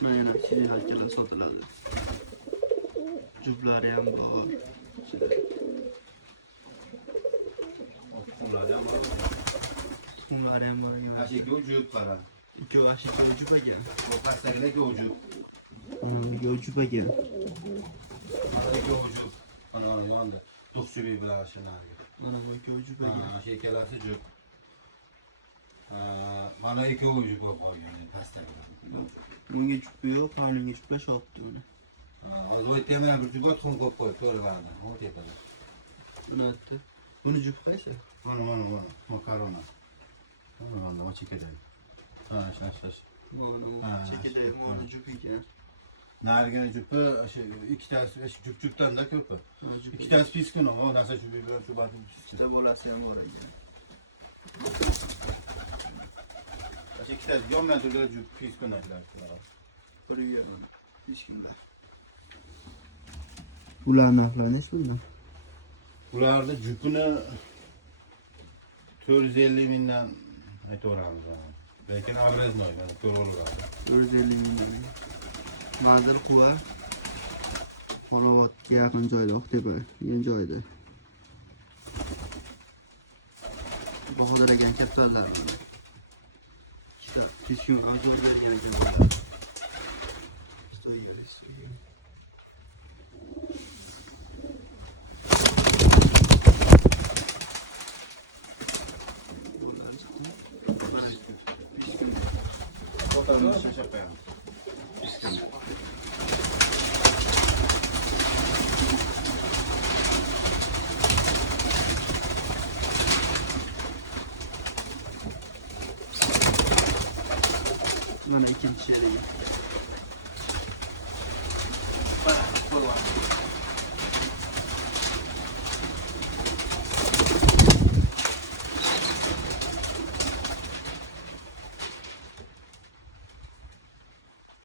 Mana sizin hakkalar sotiladi. Juplari ham bor. Tuxumlari ham bor ekan. Aşık ucup para. Ikkovi ashika jup ekan. Bu pastagidagi ucup. Ikkovi jup ekan. Manadagi ucup. Ana yonda. To'qsubi bilan ashunarga. Mana bu ikkovi jup ekan. Shu ikkalasi jup. Mana ikkovi ucup bo'lib qolgan pastagida. Bunga jupi yo'q, pavlinga juplashyapti buni. Hozir o'tda ham bir jupa tuxum qo'yib qo'yib ko'rganda. O tepada. Unatdi. Buni jup qaysi? Mana makarona. Mana ochikadagi. Shash. Mana chekidagi mana jup ekan. Narigini jupi shu ikkitasi jup-jupdan-da ko'pi. Ikkitasi piskun, o narsa jupi bilan shu batib. Ikkita bolasi ham bor ekan. Shu ikkitasi yondan turgan jup piskun ashlar. Biriga piskunda. Ularni narxlanish bundan. Ularda jupini 450 mingdan aytaveramiz. Lekin obraznoy, mana ko'raveradi. 450 ming. Manzil Quva. Xonobodga yaqin joyda, Oqtepa degan joyda. Bahodir aka kaptallar. Ikkita piskun ajor bergan ekan. Stoyga. Mana ikinchi sherigi.